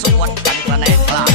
สวดกันกระแนกกลา